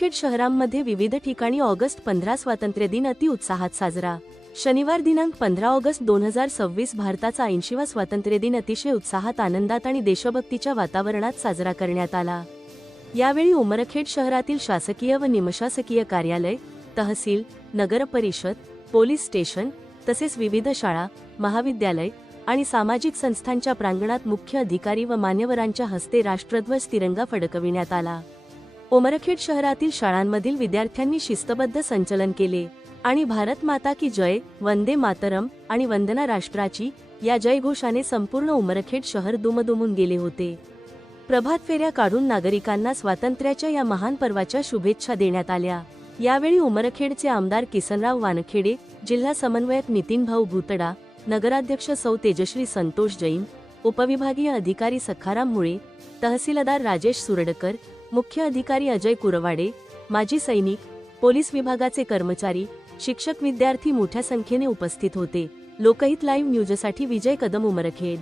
उमरखेड शहरांमध्ये विविध ठिकाणी ऑगस्ट 15 स्वातंत्र्य दिन अतिउत्साहात साजरा। शनिवार दिनांक 15 ऑगस्ट 2026 भारताचा 80वा स्वातंत्र्य दिन अतिशय उत्साहात, आनंदात आणि देशभक्तीच्या वातावरणात साजरा करण्यात आला। यावेळी उमरखेड शहरातील शासकीय व निमशासकीय कार्यालय, तहसील, नगर परिषद, पोलीस स्टेशन तसेच विविध शाळा, महाविद्यालय आणि सामाजिक संस्थांच्या प्रांगणात मुख्य अधिकारी व मान्यवरांच्या हस्ते राष्ट्रध्वज तिरंगा फडकविण्यात आला। उमरखेड शहरातील शाळांमधील विद्यार्थ्यांनी शिस्तबद्ध संचलन केले आणि भारत माता की जय, वंदे मातरम आणि वंदना राष्ट्राची या जयघोषाने संपूर्ण उमरखेड शहर दुमदुमून गेले होते। प्रभात फेऱ्या काढून नागरिकांना स्वातंत्र्याच्या या महान पर्वाच्या शुभेच्छा देण्यात आल्या। यावेळी उमरखेडचे आमदार किसनराव वानखेडे, जिल्हा समन्वयक नितीनभाऊ भूतडा, नगराध्यक्ष सौ तेजश्री संतोष जैन, उपविभागीय अधिकारी सखाराम मुळे, तहसीलदार राजेश सुरडकर, मुख्य अधिकारी अजय कुरवाडे, माजी सैनिक, पोलीस विभागाचे कर्मचारी, शिक्षक, विद्यार्थी मोठ्या संख्येने उपस्थित होते। लोकहित लाईव्ह न्यूजसाठी विजय कदम, उमरखेड।